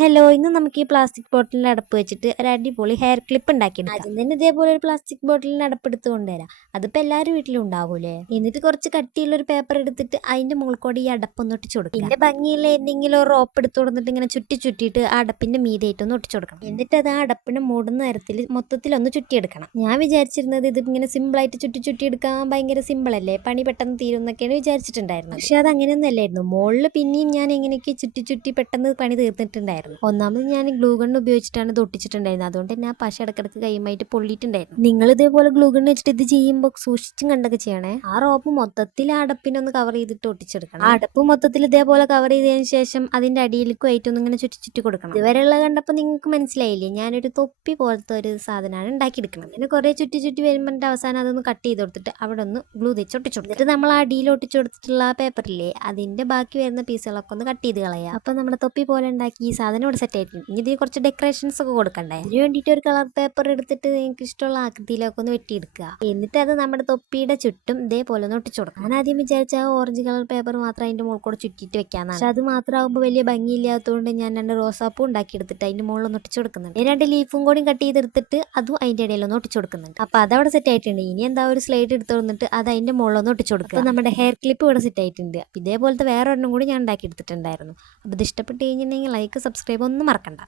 Hello, ഇന്ന് നമുക്ക് ഈ പ്ലാസ്റ്റിക് ബോട്ടിലിന്റെ അടപ്പ് വെച്ചിട്ട് ഒരു അടിപൊളി ഹെയർ ക്ലിപ്പ് ഉണ്ടാക്കിയെടുക്കാം. ആദ്യം തന്നെ ഇതേപോലെ ഒരു പ്ലാസ്റ്റിക് ബോട്ടിലിന്റെ അടപ്പ് എടുത്ത് കൊണ്ടുവരാം. അതിപ്പോ എല്ലാവരും വീട്ടിലും ഉണ്ടാവൂലേ. എന്നിട്ട് കുറച്ച് കട്ടിയുള്ള ഒരു പേപ്പർ എടുത്തിട്ട് അതിന്റെ മുകൾക്കൂടെ ഈ അടപ്പൊന്ന് ഒട്ടിച്ചു കൊടുക്കുക. ഇതിന്റെ ഭംഗിയുള്ള എന്തെങ്കിലും ഒരു റോപ്പ് എടുത്ത് കൊടുത്തിട്ട് ഇങ്ങനെ ചുറ്റിയിട്ട് ആ അടപ്പിന്റെ മീതായിട്ടൊന്ന് ഒട്ടിച്ചു കൊടുക്കണം. എന്നിട്ട് അത് ആ അടപ്പിനെ മൂടുന്ന തരത്തിൽ മൊത്തത്തിലൊന്ന് ചുറ്റിയെടുക്കണം. ഞാൻ വിചാരിച്ചിരുന്നത് ഇത് ഇങ്ങനെ സിമ്പിളായിട്ട് ചുറ്റിയെടുക്കാൻ ഭയങ്കര സിമ്പിൾ അല്ലേ, പണി പെട്ടെന്ന് തീരുന്നൊക്കെയാണ് വിചാരിച്ചിട്ടുണ്ടായിരുന്നത്. പക്ഷെ അത് അങ്ങനെയൊന്നും അല്ലായിരുന്നു. മുകളിൽ പിന്നെയും ഞാൻ എങ്ങനെയൊക്കെ ചുറ്റി പെട്ടെന്ന് പണി തീർന്നിട്ടുണ്ടായിരുന്നു. ഒന്നാമത് ഞാൻ ഗ്ലൂ ഗൺ ഉപയോഗിച്ചിട്ടാണ് ഇത് ഒട്ടിച്ചിട്ടുണ്ടായിരുന്നത്. അതുകൊണ്ട് തന്നെ ആ പശ ഇടക്കിടക്ക് കൈമായിട്ട് പൊള്ളിയിട്ടുണ്ടായിരുന്നു. നിങ്ങൾ ഇതേപോലെ ഗ്ലൂ ഗൺ വെച്ചിട്ട് ഇത് ചെയ്യുമ്പോൾ സൂക്ഷിച്ചും കണ്ടൊക്കെ ചെയ്യണേ. ആ റോപ്പ് മൊത്തത്തിൽ ആ അടപ്പിനൊന്ന് കവർ ചെയ്തിട്ട് ഒട്ടിച്ചെടുക്കണം. ആ അടപ്പ് മൊത്തത്തിൽ ഇതേപോലെ കവർ ചെയ്തതിനു ശേഷം അതിന്റെ അടിയിലേക്കും ആയിട്ടൊന്നും ഇങ്ങനെ ചുറ്റി കൊടുക്കണം. ഇതുവരെയുള്ള കണ്ടപ്പോൾ നിങ്ങൾക്ക് മനസ്സിലായില്ലേ, ഞാനൊരു തൊപ്പി പോലത്തെ ഒരു സാധനമാണ് ഉണ്ടാക്കിയെടുക്കുന്നത്. പിന്നെ കുറെ ചുറ്റി വരുമ്പോൾ അവസാനം അതൊന്ന് കട്ട് ചെയ്ത് കൊടുത്തിട്ട് അവിടെ ഒന്ന് ഗ്ലൂ തേച്ച് ഒട്ടിച്ചു കൊടുത്തിട്ട് നമ്മൾ ആ അടിയിൽ ഒട്ടിച്ചു കൊടുത്തിട്ടുള്ള ആ പേപ്പറില്ലേ, അതിന്റെ ബാക്കി വരുന്ന പീസുകളൊക്കെ ഒന്ന് കട്ട് ചെയ്ത് കളയാം. അപ്പൊ നമ്മുടെ തൊപ്പി പോലെ ഉണ്ടാക്കി ഈ സാധനം ഇവിടെ സെറ്റ് ആയിട്ടുണ്ട്. ഇനി ഇതിൽ കുറച്ച് ഡെക്കറേഷൻസ് ഒക്കെ കൊടുക്കണ്ടേ. അതിന് വേണ്ടിയിട്ട് ഒരു കളർ പേപ്പർ എടുത്തിട്ട് നിങ്ങൾക്ക് ഇഷ്ടമുള്ള ആകൃതിയിലൊക്കെ ഒന്ന് വെട്ടിയെടുക്കുക. എന്നിട്ട് അത് നമ്മുടെ തൊപ്പിയുടെ ചുറ്റും ഇതേപോലെ ഒന്ന് ഒട്ടിച്ചു കൊടുക്കാം. ഞാൻ ആദ്യം വിചാരിച്ച ആ ഓറഞ്ച് കളർ പേപ്പർ മാത്രം അതിന്റെ മുകളിൽ കൂടെ ചുറ്റിയിട്ട് വെക്കാന്നാണ്. പക്ഷെ അത് മാത്രമാകുമ്പോൾ വലിയ ഭംഗിയില്ലാത്തതുകൊണ്ട് ഞാൻ 2 റോസാപ്പൂ ഉണ്ടാക്കിയെടുത്തിട്ട് അതിന്റെ മുകളിൽ ഒന്ന് ഒട്ടിച്ചു കൊടുക്കുന്നുണ്ട്. 2 ലീഫും കൂടി കട്ട് ചെയ്തെടുത്തിട്ട് അതും അതിന്റെ ഇടയിലൊന്ന് ഒട്ടിച്ചു കൊടുക്കുന്നുണ്ട്. അപ്പൊ അതവിടെ സെറ്റ് ആയിട്ടുണ്ട്. ഇനി എന്താ ഒരു സ്ലൈഡ് എടുത്ത് വന്നിട്ട് അത് അതിന്റെ മുകളിലൊന്ന് ഒട്ടിച്ചു കൊടുക്കുക. അപ്പൊ നമ്മുടെ ഹെയർ ക്ലിപ്പ് ഇവിടെ സെറ്റ് ആയിട്ടുണ്ട്. ഇതേപോലത്തെ വേറെ ഒരെണ്ണം കൂടി ഞാൻ ഉണ്ടാക്കി എടുത്തിട്ടുണ്ടായിരുന്നു. അപ്പോൾ ഇത് ഇഷ്ടപ്പെട്ട് കഴിഞ്ഞിട്ടുണ്ടെങ്കിൽ ലൈക്ക് സബ്സ്ക്രൈബ് ഒന്നും മറക്കണ്ട.